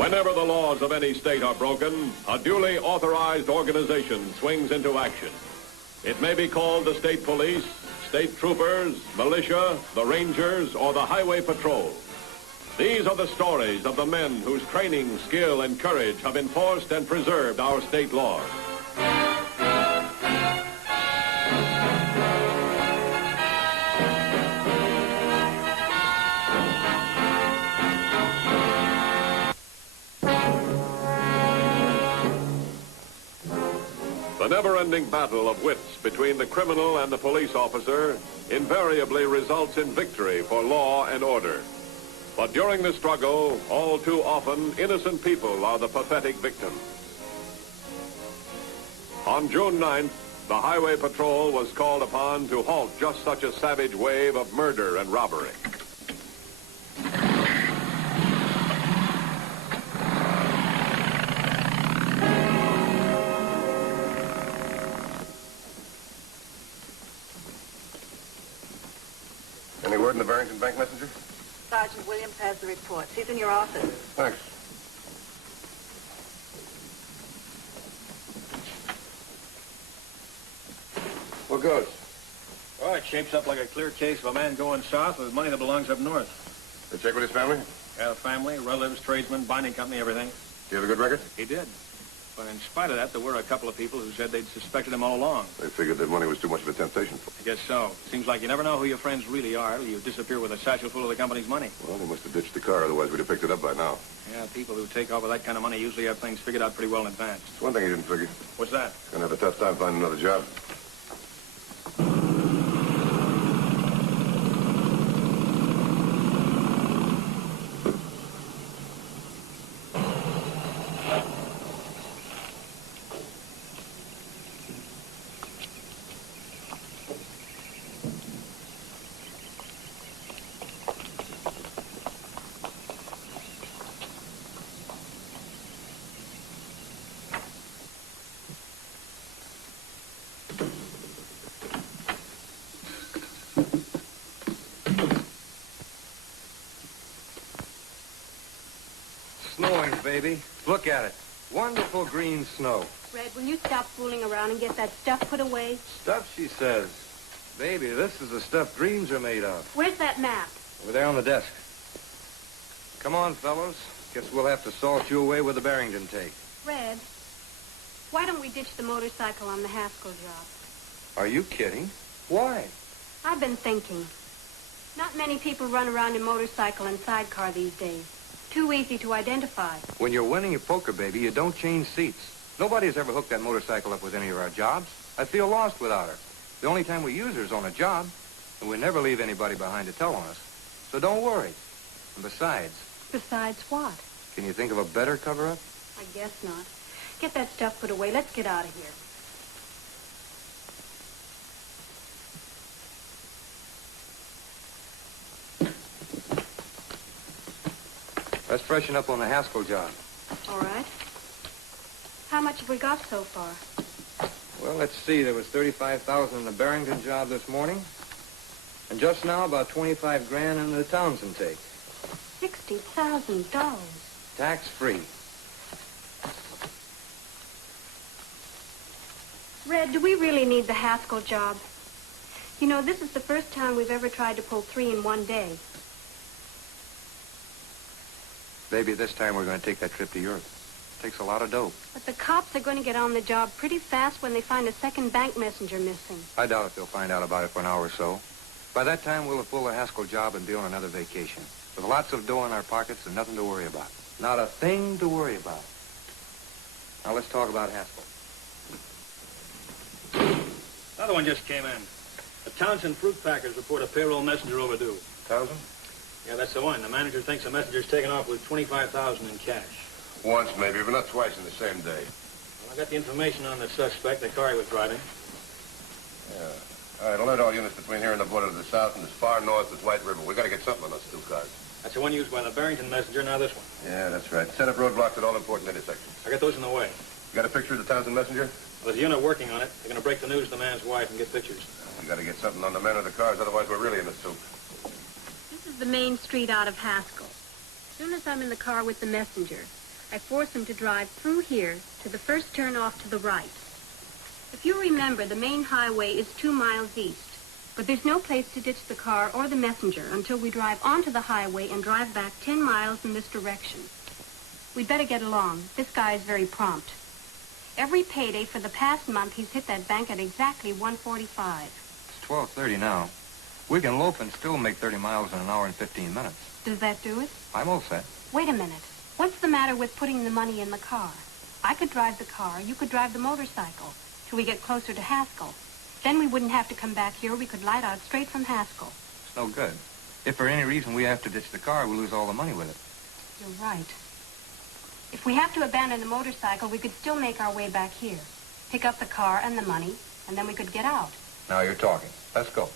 Whenever the laws of any state are broken, a duly authorized organization swings into action. It may be called the state police, state troopers, militia, the rangers, or the highway patrol. These are the stories of the men whose training, skill, and courage have enforced and preserved our state laws. The never-ending battle of wits between the criminal and the police officer invariably results in victory for law and order. But during the struggle, all too often, innocent people are the pathetic victims. On June 9th, the Highway Patrol was called upon to halt just such a savage wave of murder and robbery. Any word in the Barrington Bank messenger? Sergeant Williams has the reports. He's in your office. Thanks. What goes? Well, it shapes up like a clear case of a man going south with money that belongs up north. They check with his family? Yeah, family, relatives, tradesmen, binding company, everything. Do you have a good record? He did. But in spite of that, there were a couple of people who said they'd suspected him all along. They figured that money was too much of a temptation. I guess so. Seems like you never know who your friends really are till you disappear with a satchel full of the company's money. Well, they must have ditched the car, otherwise we'd have picked it up by now. Yeah, people who take off with that kind of money usually have things figured out pretty well in advance. It's one thing he didn't figure. What's that? Gonna have a tough time finding another job. Snowing, baby. Look at it. Wonderful green snow. Red, will you stop fooling around and get that stuff put away? Stuff, she says. Baby, this is the stuff dreams are made of. Where's that map? Over there on the desk. Come on, fellows. Guess we'll have to salt you away with the Barrington take. Red, why don't we ditch the motorcycle on the Haskell job? Are you kidding? Why? I've been thinking. Not many people run around in motorcycle and sidecar these days. Too easy to identify. When you're winning at poker, baby, you don't change seats. Nobody's ever hooked that motorcycle up with any of our jobs. I feel lost without her. The only time we use her is on a job, and we never leave anybody behind to tell on us. So don't worry. And besides... Besides what? Can you think of a better cover-up? I guess not. Get that stuff put away. Let's get out of here. Let's freshen up on the Haskell job. All right. How much have we got so far? Well, let's see. There was $35,000 in the Barrington job this morning. And just now, about 25 grand in the Townsend take. $60,000. Tax-free. Red, do we really need the Haskell job? You know, this is the first time we've ever tried to pull 3 in one day. Baby, this time we're going to take that trip to Europe. Takes a lot of dope. But the cops are going to get on the job pretty fast when they find a second bank messenger missing. I doubt if they'll find out about it for an hour or so. By that time, we'll have pulled the Haskell job and be on another vacation. With lots of dough in our pockets and nothing to worry about. Not a thing to worry about. Now, let's talk about Haskell. Another one just came in. The Townsend fruit packers report a payroll messenger overdue. 1,000? Yeah, that's the one. The manager thinks the messenger's taken off with $25,000 in cash. Once, maybe, but not twice in the same day. Well, I got the information on the suspect, the car he was driving. Yeah. All right, alert all units between here and the border to the south and as far north as White River. We got to get something on those 2 cars. That's the one used by the Barrington messenger, now this one. Yeah, that's right. Set up roadblocks at all important intersections. I got those in the way. You got a picture of the Townsend messenger? Well, there's a unit working on it. They're going to break the news to the man's wife and get pictures. We got to get something on the men of the cars, otherwise we're really in the soup. This is the main street out of Haskell. As soon as I'm in the car with the messenger, I force him to drive through here to the first turn off to the right. If you remember, the main highway is 2 miles east, but there's no place to ditch the car or the messenger until we drive onto the highway and drive back 10 miles in this direction. We'd better get along. This guy is very prompt. Every payday for the past month, he's hit that bank at exactly 1:45. It's 12:30 now. We can loaf and still make 30 miles in an hour and 15 minutes. Does that do it? I'm all set. Wait a minute. What's the matter with putting the money in the car? I could drive the car, you could drive the motorcycle, till we get closer to Haskell. Then we wouldn't have to come back here. We could light out straight from Haskell. It's no good. If for any reason we have to ditch the car, we'll lose all the money with it. You're right. If we have to abandon the motorcycle, we could still make our way back here. Pick up the car and the money, and then we could get out. Now you're talking. Let's go.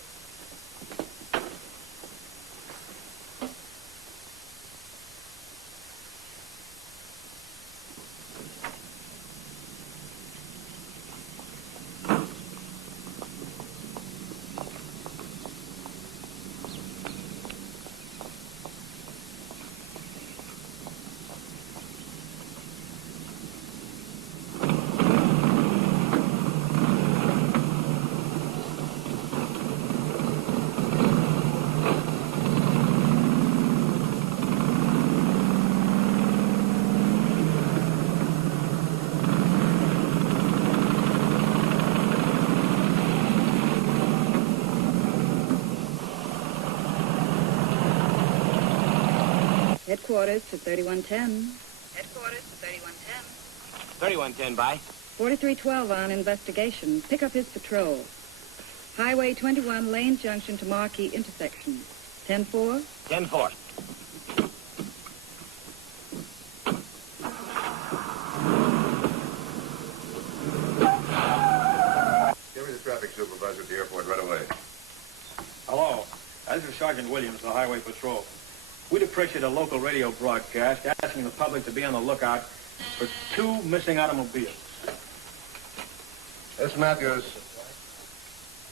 Headquarters to 3110. Headquarters to 3110. 3110 by. 4312 on investigation. Pick up his patrol. Highway 21, Lane Junction to Marquee intersection. 10-4. 10-4. Give me the traffic supervisor at the airport right away. Hello. This is Sergeant Williams, the Highway Patrol. We'd appreciate a local radio broadcast asking the public to be on the lookout for 2 missing automobiles. This Matthews.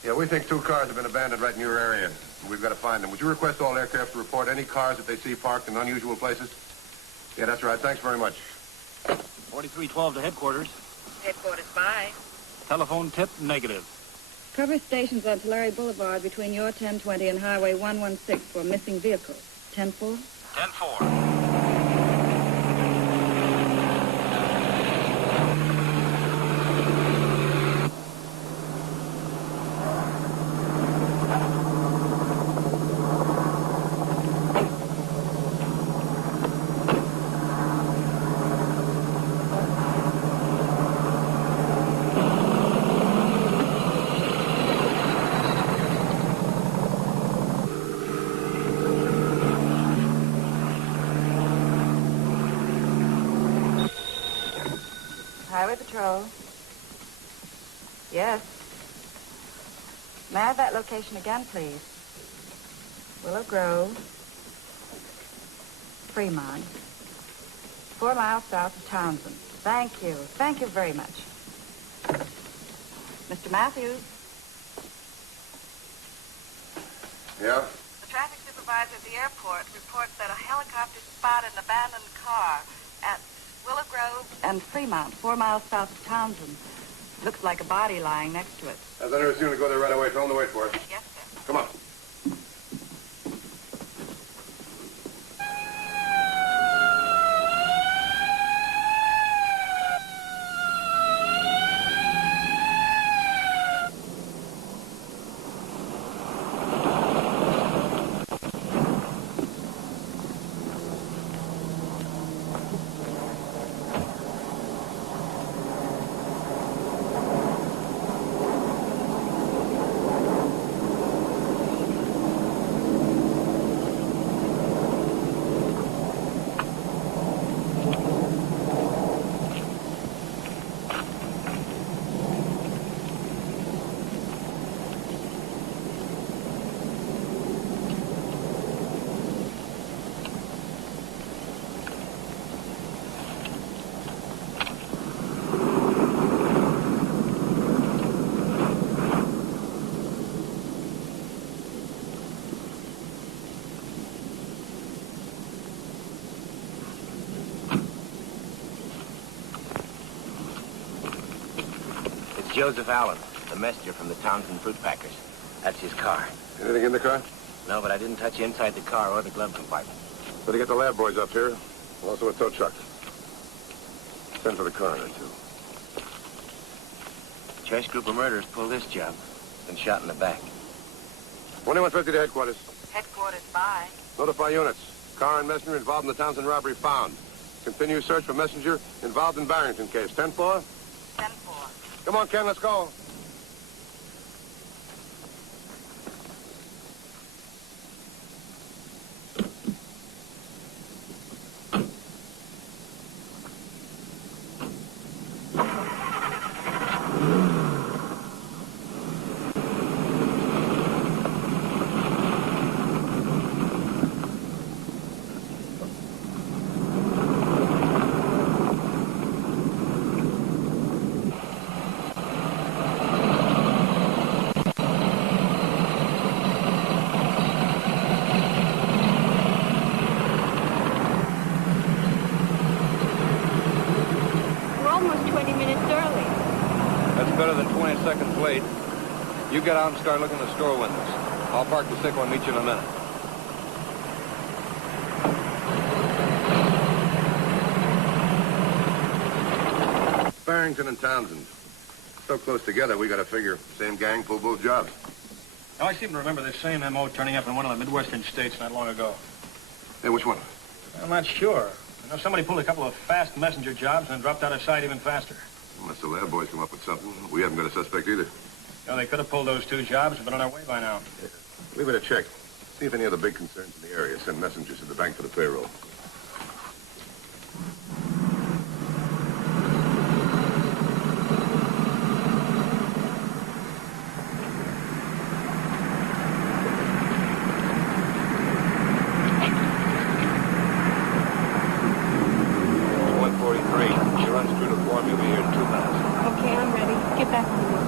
Yeah, we think 2 cars have been abandoned right in your area. We've got to find them. Would you request all aircraft to report any cars that they see parked in unusual places? Yeah, that's right. Thanks very much. 4312 to headquarters. Headquarters by. Telephone tip negative. Cover stations on Tulare Boulevard between your 1020 and Highway 116 for missing vehicles. 10-4. 10-4. Highway Patrol. Yes. May I have that location again, please? Willow Grove, Fremont, 4 miles south of Townsend. Thank you. Thank you very much. Mr. Matthews. Yeah? The traffic supervisor at the airport reports that a helicopter spotted an abandoned car at Willow Grove and Fremont, 4 miles south of Townsend. Looks like a body lying next to it. I'd let her assume to go there right away. Tell them to wait for us. Yes, sir. Come on. Joseph Allen, the messenger from the Townsend Fruit Packers. That's his car. Anything in the car? No, but I didn't touch inside the car or the glove compartment. Better get the lab boys up here. Also a tow truck. Send for the coroner, too. Trash group of murderers pulled this job. Been shot in the back. 2150 to headquarters. Headquarters by. Notify units. Car and messenger involved in the Townsend robbery found. Continue search for messenger involved in Barrington case. 10-4? 10-4. Come on, Ken, let's go. We're almost 20 minutes early. That's better than 20 seconds late. You get out and start looking at the store windows. I'll park the sickle and meet you in a minute. Barrington and Townsend. So close together, we got to figure same gang pulled both jobs. Now, I seem to remember this same M.O. turning up in one of the Midwestern states not long ago. Hey, which one? I'm not sure. I know somebody pulled a couple of fast messenger jobs and dropped out of sight even faster. Unless the lab boys come up with something. We haven't got a suspect either. You know, they could have pulled those two jobs and been on their way by now. Leave it a check. See if any other big concerns in the area send messengers to the bank for the payroll. She runs through the form. You'll be here in 2 minutes. Okay, I'm ready. Get back on the road.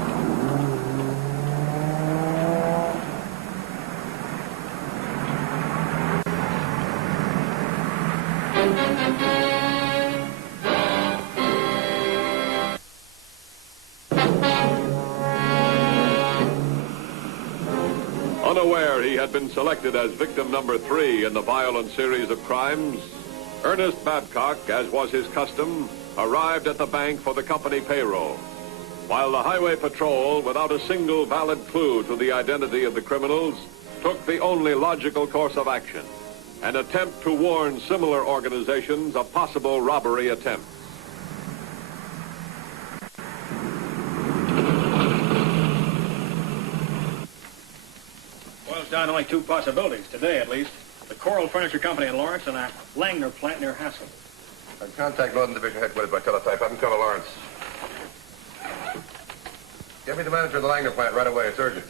Unaware he had been selected as victim number 3 in the violent series of crimes, Ernest Babcock, as was his custom, arrived at the bank for the company payroll. While the highway patrol, without a single valid clue to the identity of the criminals, took the only logical course of action, an attempt to warn similar organizations of possible robbery attempts. Boils down to only two possibilities, today at least. The Coral Furniture Company in Lawrence and a Langner plant near Hassel. I'd contact Northern Division headquarters by teletype. Have them come to Lawrence. Get me the manager of the Langner plant right away. It's urgent.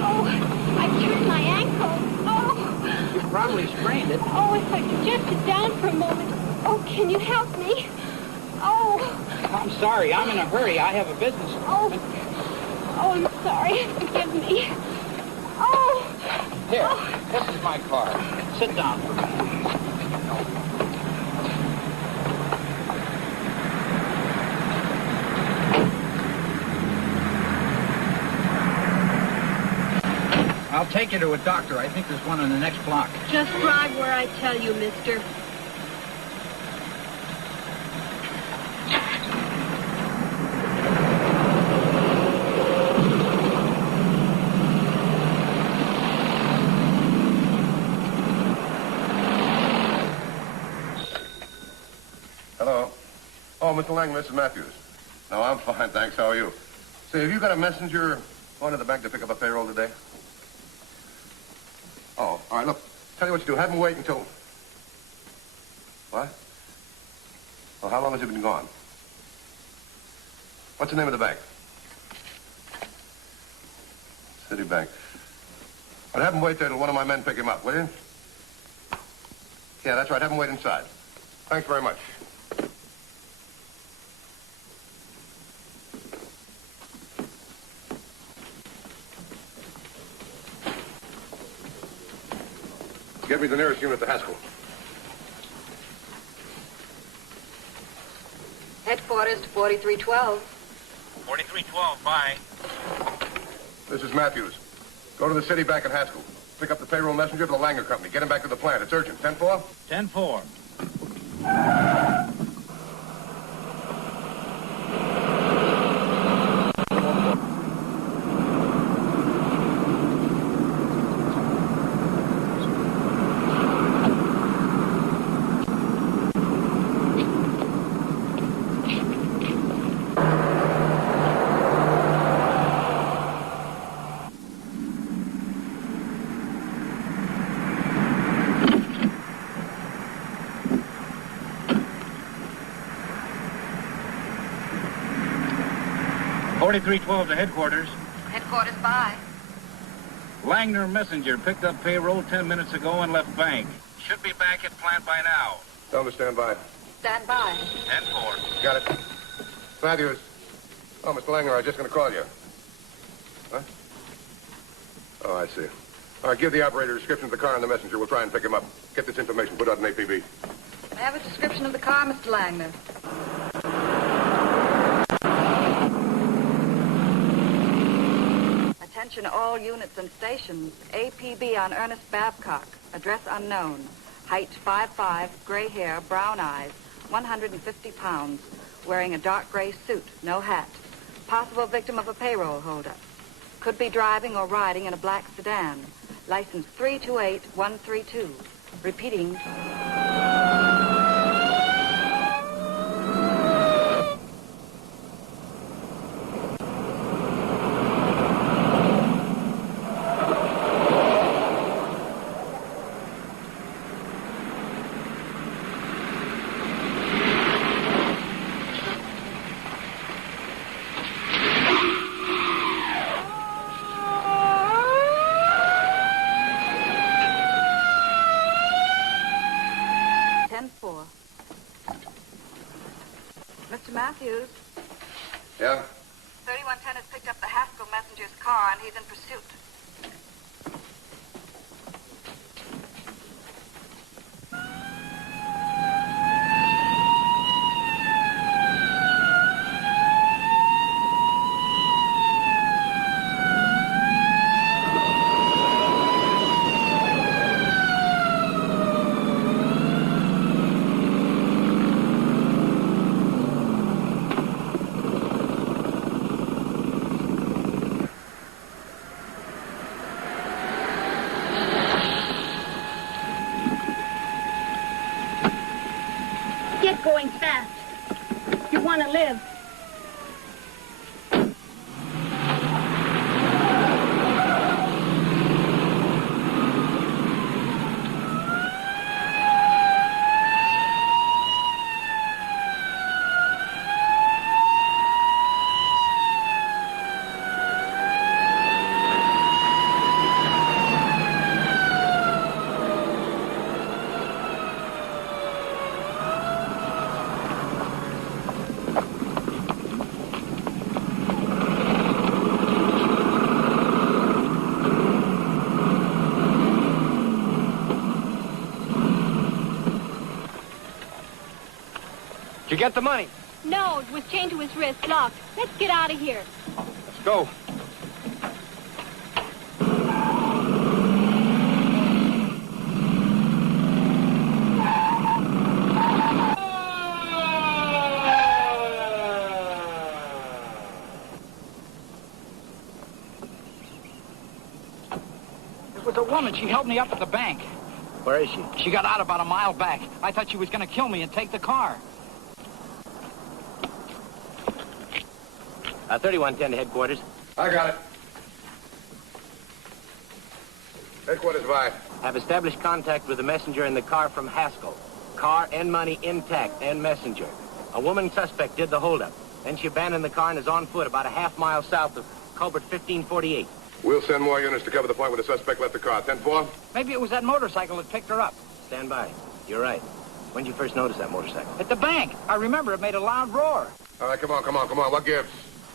Oh, I turned my ankle. Oh. You probably sprained it. Oh, if I could just sit down for a moment. Oh, can you help me? Oh. I'm sorry. I'm in a hurry. I have a business. Oh. Oh, I'm sorry. Forgive me. Oh. Here, this is my car. Sit down for a minute. I'll take you to a doctor. I think there's one on the next block. Just drive where I tell you, mister. Hello. Oh, Mr. Lang, Mrs. Matthews. No, I'm fine, thanks. How are you? Say, have you got a messenger going to the bank to pick up a payroll today? Oh, all right, look. Tell you what you do. Have him wait until... What? Well, how long has he been gone? What's the name of the bank? Citibank. Well, have him wait there till one of my men pick him up, will you? Yeah, that's right. Have him wait inside. Thanks very much. Get me the nearest unit to Haskell. Headquarters to 4312. 4312, bye. This is Matthews. Go to the city bank in Haskell. Pick up the payroll messenger for the Langer Company. Get him back to the plant. It's urgent. 10-4? 10-4. .4312 to headquarters. Headquarters by. Langner Messenger picked up payroll 10 minutes ago and left bank. Should be back at plant by now. Tell him to stand by. Stand by. 10-4. Got it. Matthews. Oh, Mr. Langer, I was just going to call you. What? Oh, I see. All right, give the operator a description of the car and the messenger. We'll try and pick him up. Get this information put out in APB. I have a description of the car, Mr. Langner. Attention all units and stations. APB on Ernest Babcock. Address unknown. Height 5'5", gray hair, brown eyes, 150 pounds. Wearing a dark gray suit, no hat. Possible victim of a payroll holdup. Could be driving or riding in a black sedan. License 328132. Repeating. Mr. Matthews. Yeah? 3110 has picked up the Haskell messenger's car, and he's in pursuit. Get going fast. You want to live. Did you get the money? No, it was chained to his wrist, locked. Let's get out of here. Let's go. It was a woman. She helped me up at the bank. Where is she? She got out about a mile back. I thought she was going to kill me and take the car. 3110 to headquarters. I got it. Headquarters by. Have established contact with the messenger in the car from Haskell. Car and money intact and messenger. A woman suspect did the holdup. Then she abandoned the car and is on foot about a half-mile south of Culbert 1548. We'll send more units to cover the point where the suspect left the car. 10-4? Maybe it was that motorcycle that picked her up. Stand by. You're right. When did you first notice that motorcycle? At the bank. I remember it made a loud roar. All right, come on. What gives?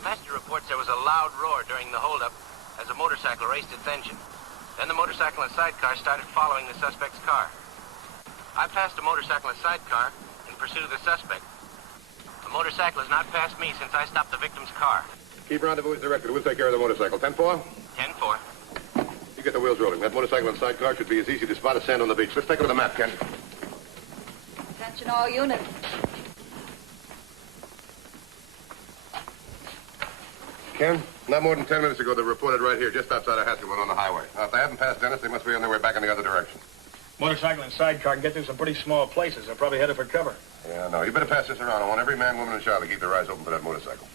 Master reports there was a loud roar during the holdup as a motorcycle raced its engine. Then the motorcycle and sidecar started following the suspect's car. I passed a motorcycle and sidecar in pursuit of the suspect. The motorcycle has not passed me since I stopped the victim's car. Keep rendezvous as directed. We'll take care of the motorcycle. 10-4? 10-4. You get the wheels rolling. That motorcycle and sidecar should be as easy to spot as sand on the beach. Let's take a look at the map, Ken. Attention all units. Ken, not more than 10 minutes ago, they reported right here, just outside of Haskell, on the highway. Now, if they haven't passed Dennis, they must be on their way back in the other direction. Motorcycle and sidecar can get through some pretty small places. They're probably headed for cover. Yeah, no, you better pass this around. I want every man, woman, and child to keep their eyes open for that motorcycle.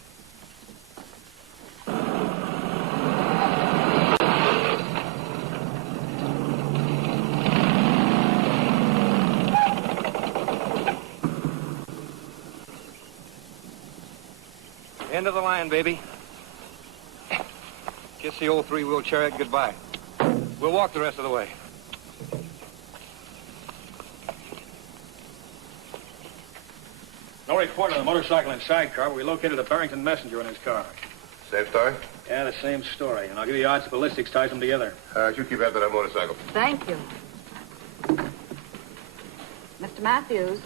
End of the line, baby. Kiss the old three-wheel chariot goodbye. We'll walk the rest of the way. No report on the motorcycle and sidecar, but we located a Barrington messenger in his car. Same story? Yeah, the same story. And I'll give you odds ballistics ties them together. You keep after that motorcycle. Thank you. Mr. Matthews,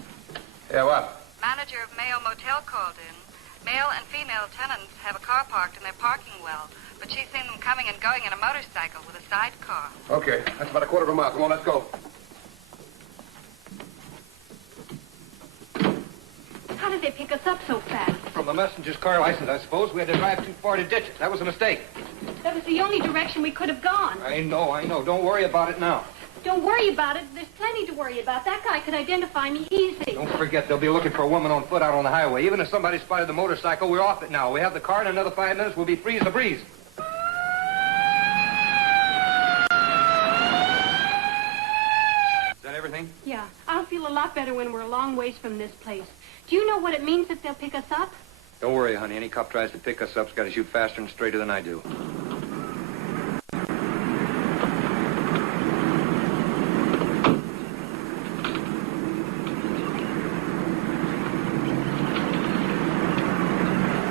Yeah, what? manager of Mayo Motel called in. Male and female tenants have a car parked in their parking well, but she's seen them coming and going in a motorcycle with a sidecar. Okay, that's about a quarter of a mile. Come on, let's go. How did they pick us up so fast? From the messenger's car license, I suppose. We had to drive too far to ditch it. That was a mistake. That was the only direction we could have gone. I know. Don't worry about it now. Don't worry about it. There's plenty to worry about. That guy could identify me easy. Don't forget, they'll be looking for a woman on foot out on the highway. Even if somebody spotted the motorcycle, we're off it now. We have the car in another 5 minutes. We'll be free as a breeze. Is that everything? Yeah, I'll feel a lot better when we're a long ways from this place. Do you know what it means if they'll pick us up? Don't worry, honey. Any cop tries to pick us up's got to shoot faster and straighter than I do.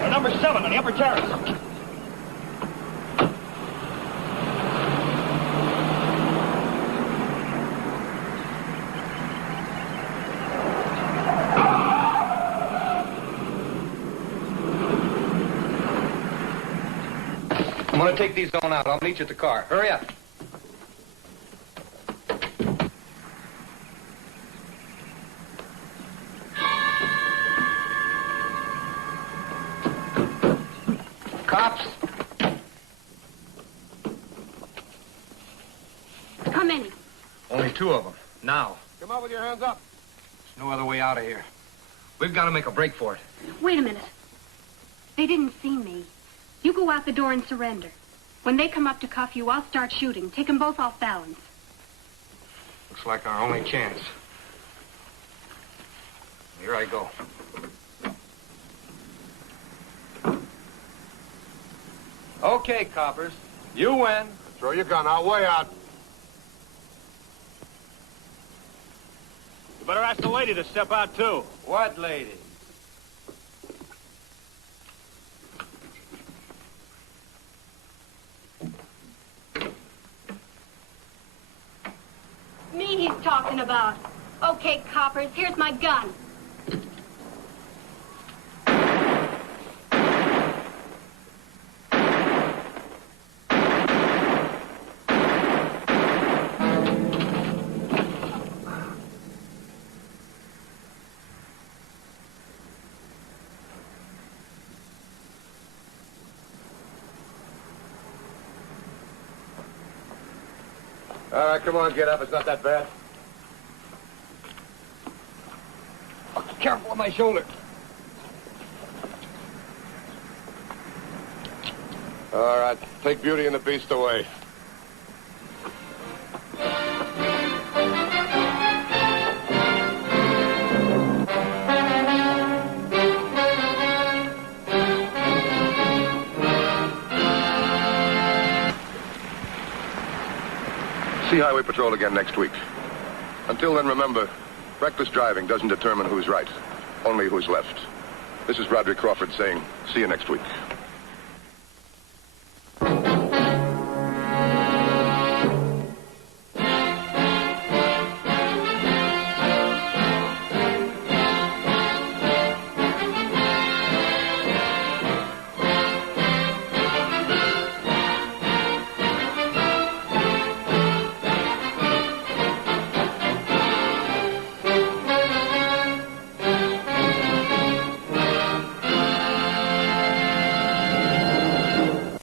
Number 7 on the upper terrace. I'm going to take these on out. I'll meet you at the car. Hurry up. Cops. How many? Only 2 of them. Now. Come on with your hands up. There's no other way out of here. We've got to make a break for it. Wait a minute. They didn't see me. You go out the door and surrender. When they come up to cuff you, I'll start shooting. Take them both off balance. Looks like our only chance. Here I go. Okay, coppers. You win. Throw your gun out, way out. You better ask the lady to step out, too. What lady? Me he's talking about. Okay, coppers, here's my gun. All right, come on, get up. It's not that bad. Careful of my shoulder. All right, take Beauty and the Beast away. See Highway Patrol again next week. Until then, remember, reckless driving doesn't determine who's right, only who's left. This is Roderick Crawford saying, see you next week.